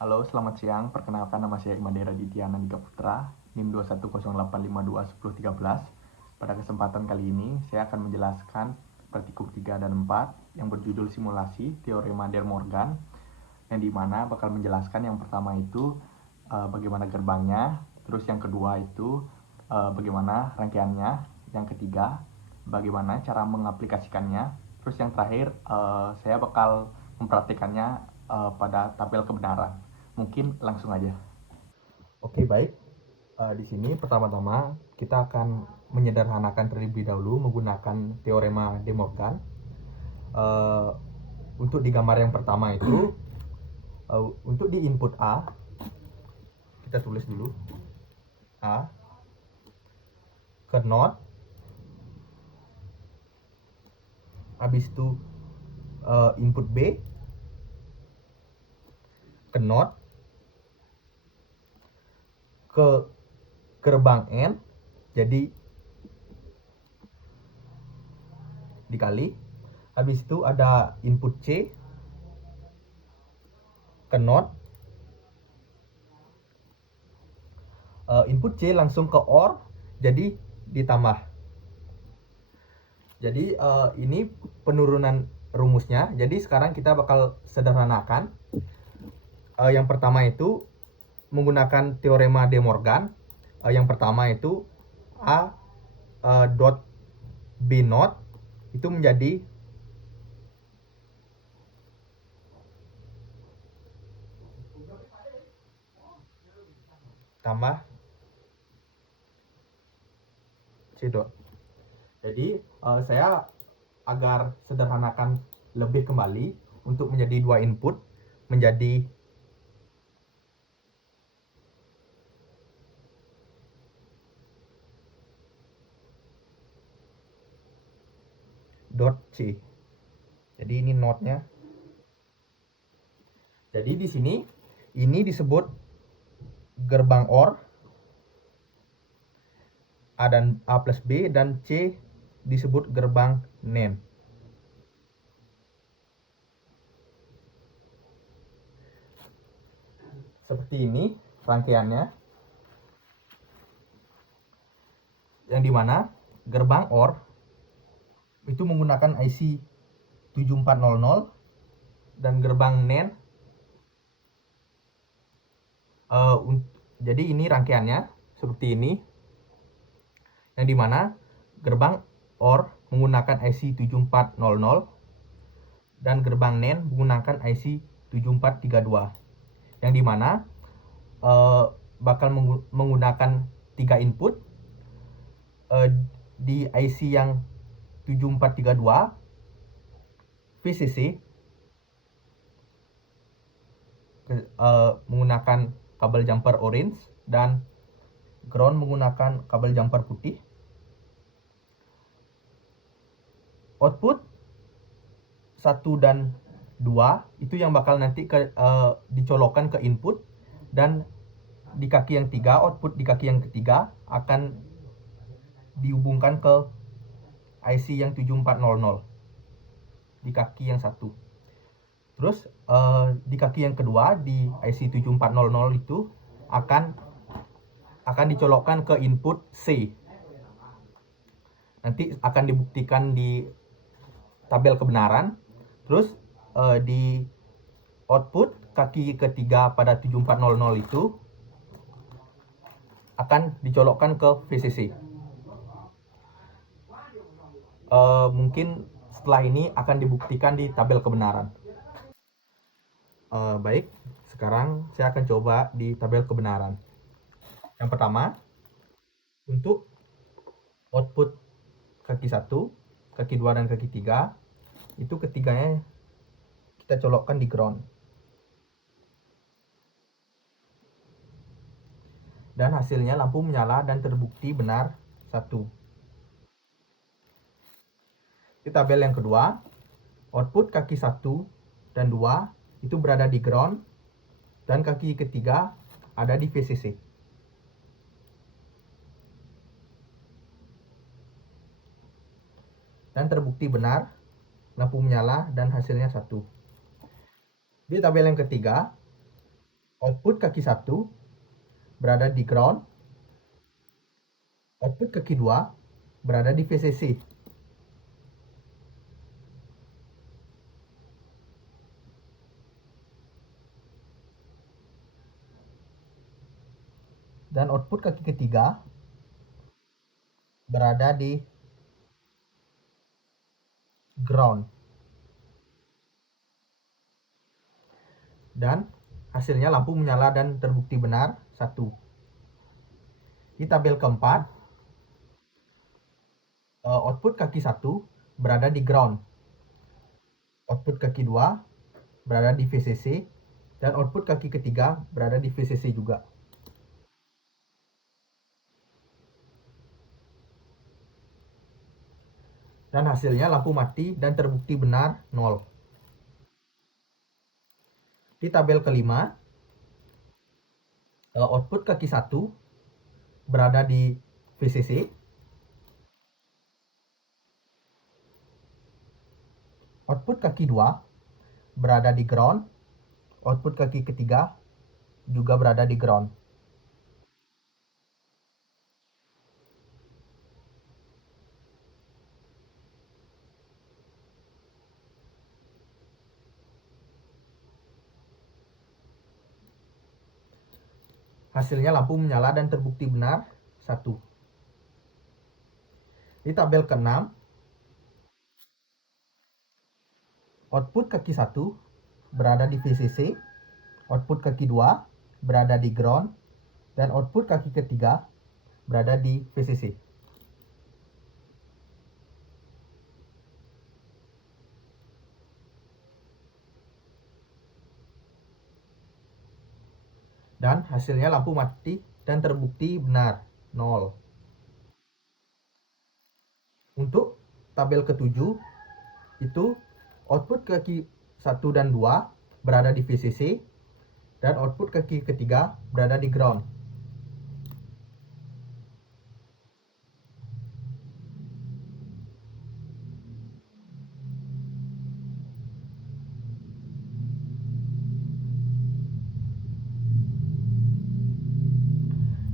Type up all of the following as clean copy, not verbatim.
Halo, selamat siang. Perkenalkan nama saya Imade Raditya Nandika Putra, NIM 21085211013. Pada kesempatan kali ini, saya akan menjelaskan praktikum 3 dan 4 yang berjudul simulasi teorema De Morgan, yang dimana bakal menjelaskan yang pertama itu bagaimana gerbangnya, terus yang kedua itu bagaimana rangkaiannya, yang ketiga bagaimana cara mengaplikasikannya, terus yang terakhir saya bakal mempraktikannya pada tabel kebenaran. Mungkin langsung aja. Oke, baik. Di sini pertama-tama kita akan menyederhanakan terlebih dahulu menggunakan teorema De Morgan. Uh, untuk di gambar yang pertama itu, untuk di input A, kita tulis dulu A ke not, habis itu input B ke not, ke gerbang N, jadi dikali, habis itu ada input C ke not, input C langsung ke OR, jadi ditambah. Jadi ini penurunan rumusnya. Jadi sekarang kita bakal sederhanakan. Yang pertama itu menggunakan teorema De Morgan. Yang pertama itu A dot B not itu menjadi tambah C dot. Jadi saya agar sederhanakan lebih kembali untuk menjadi dua input menjadi dot C. Jadi ini notnya. Jadi di sini ini disebut gerbang OR, A dan A plus B, dan C disebut gerbang NAND. Seperti ini rangkaiannya, yang dimana gerbang OR itu menggunakan IC 7400 dan gerbang NAND jadi ini rangkaiannya seperti ini, yang dimana gerbang OR menggunakan IC 7400 dan gerbang NAND menggunakan IC 7432, yang dimana bakal menggunakan 3 input di IC yang 7432 VCC menggunakan kabel jumper orange dan ground menggunakan kabel jumper putih. Output 1 dan 2 itu yang bakal nanti dicolokkan ke input, dan di kaki yang 3, output di kaki yang ketiga akan dihubungkan ke IC yang 7400 di kaki yang 1. Terus di kaki yang kedua di IC 7400 itu akan dicolokkan ke input C. Nanti akan dibuktikan di tabel kebenaran. Terus di output kaki ketiga pada 7400 itu akan dicolokkan ke VCC. Mungkin setelah ini akan dibuktikan di tabel kebenaran. Baik, sekarang saya akan coba di tabel kebenaran. Yang pertama, untuk output kaki 1, kaki 2, dan kaki 3, itu ketiganya kita colokkan di ground. Dan hasilnya lampu menyala dan terbukti benar 1. Di tabel yang kedua, output kaki 1 dan 2 itu berada di ground, dan kaki ketiga ada di VCC. Dan terbukti benar, lampu menyala dan hasilnya 1. Di tabel yang ketiga, Output kaki 1 berada di ground, output kaki 2 berada di VCC. Dan output kaki ketiga berada di ground. Dan hasilnya lampu menyala dan terbukti benar 1. Di tabel keempat, output kaki 1 berada di ground. Output kaki 2 berada di VCC dan output kaki ketiga berada di VCC juga. Dan hasilnya lampu mati dan terbukti benar 0. Di tabel kelima, output kaki 1 berada di VCC, output kaki 2 berada di ground, output kaki ketiga juga berada di ground. Hasilnya lampu menyala dan terbukti benar 1. Di tabel ke-6, output kaki 1 berada di VCC, output kaki 2 berada di ground, dan output kaki ketiga berada di VCC. Dan hasilnya lampu mati dan terbukti benar 0. Untuk tabel ke-7 itu output kaki 1 dan 2 berada di VCC dan output kaki ketiga berada di ground.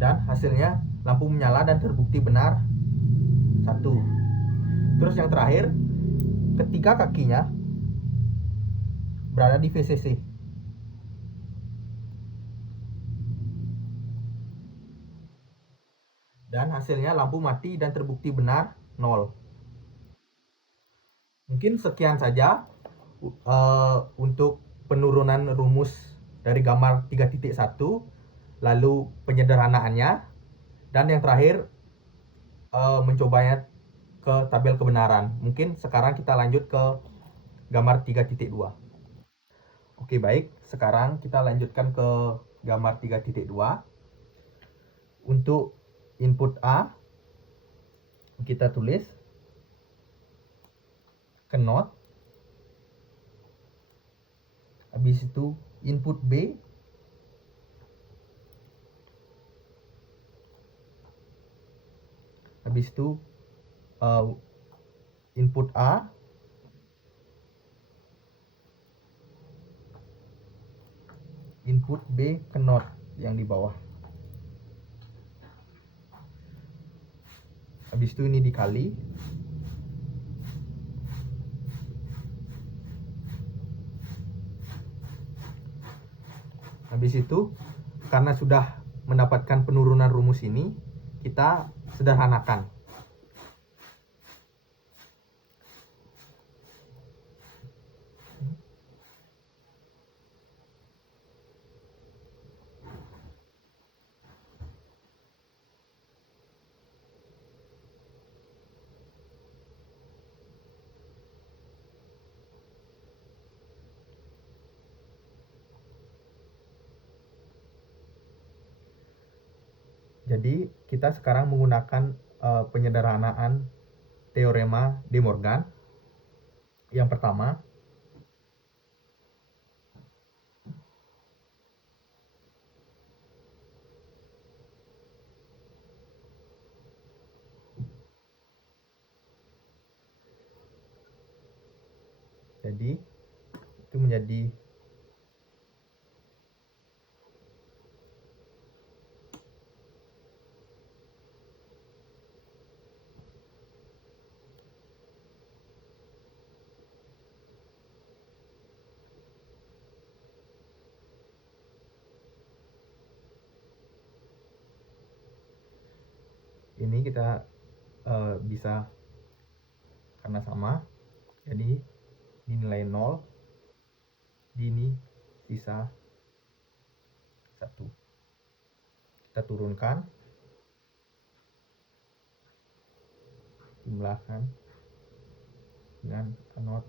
Dan hasilnya lampu menyala dan terbukti benar 1. Terus yang terakhir, ketiga kakinya berada di VCC. Dan hasilnya lampu mati dan terbukti benar 0. Mungkin sekian saja untuk penurunan rumus dari gambar 3.1, lalu penyederhanaannya, dan yang terakhir mencobanya ke tabel kebenaran. Mungkin sekarang kita lanjut ke gambar 3.2. Oke, baik. Sekarang kita lanjutkan ke gambar 3.2. Untuk input A, kita tulis cannot. Habis itu input B, habis itu input A, input B cannot yang di bawah. Habis itu ini dikali. Habis itu karena sudah mendapatkan penurunan rumus ini, kita sederhanakan. Jadi kita sekarang menggunakan penyederhanaan teorema De Morgan. Yang pertama, jadi itu menjadi ini kita bisa karena sama, jadi ini nilai 0, ini sisa 1. Kita turunkan, jumlahkan dengan A0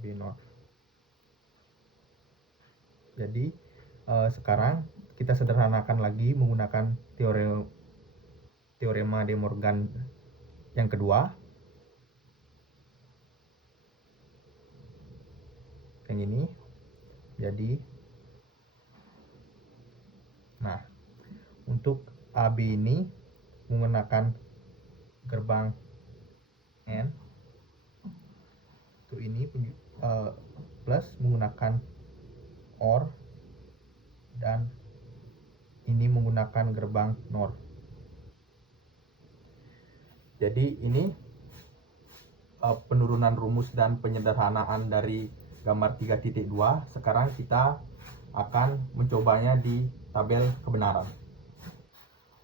B0. Jadi sekarang kita sederhanakan lagi menggunakan teorema De Morgan yang kedua. Yang ini. Jadi nah, untuk AB ini menggunakan gerbang N. Untuk ini plus menggunakan OR, dan ini menggunakan gerbang NOR. Jadi ini penurunan rumus dan penyederhanaan dari gambar 3.2. Sekarang kita akan mencobanya di tabel kebenaran.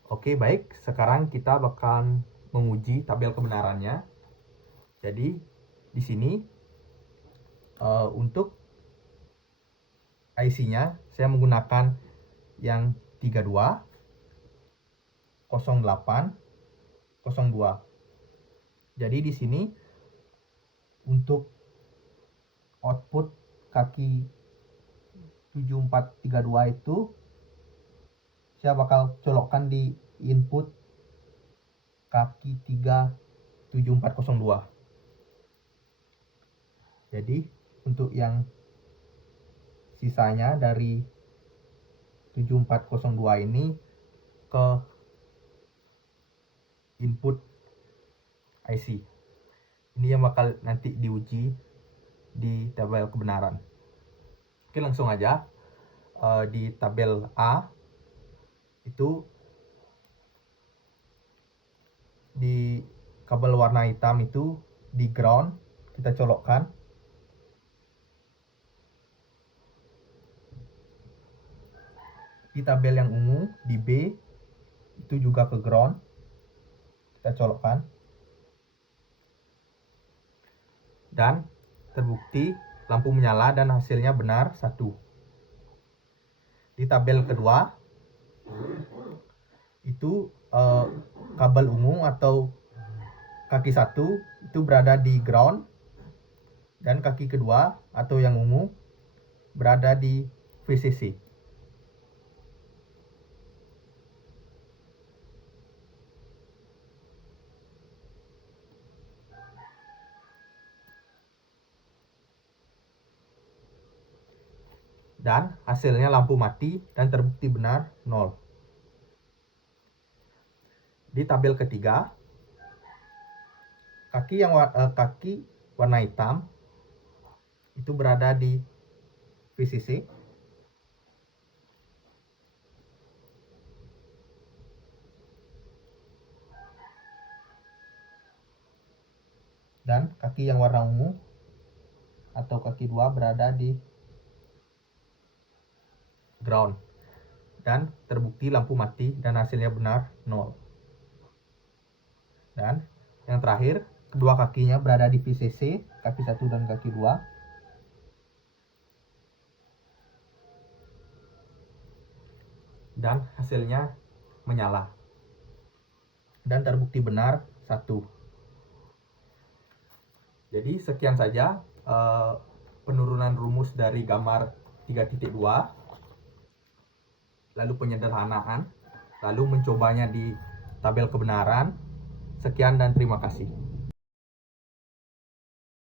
Oke, baik. Sekarang kita bakal menguji tabel kebenarannya. Jadi di sini untuk IC-nya saya menggunakan yang 32 08 02. Jadi di sini untuk output kaki 7432 itu saya bakal colokkan di input kaki 37402. Jadi untuk yang sisanya dari 7402 ini ke input IC. Ini yang bakal nanti diuji di tabel kebenaran. Oke, langsung aja. Di tabel A itu di kabel warna hitam itu di ground kita colokkan. Di tabel yang ungu di B itu juga ke ground kita colokkan, dan terbukti lampu menyala dan hasilnya benar 1. Di tabel kedua itu kabel ungu atau kaki 1 itu berada di ground, dan kaki kedua atau yang ungu berada di VCC. Dan hasilnya lampu mati dan terbukti benar 0. Di tabel ketiga, kaki warna hitam itu berada di VCC, dan kaki yang warna ungu atau kaki 2 berada di ground, dan terbukti lampu mati dan hasilnya benar 0. Dan yang terakhir, kedua kakinya berada di VCC, kaki 1 dan kaki 2. Dan hasilnya menyala. Dan terbukti benar 1. Jadi sekian saja penurunan rumus dari gambar 3.2. Lalu penyederhanaan, lalu mencobanya di tabel kebenaran. Sekian dan terima kasih.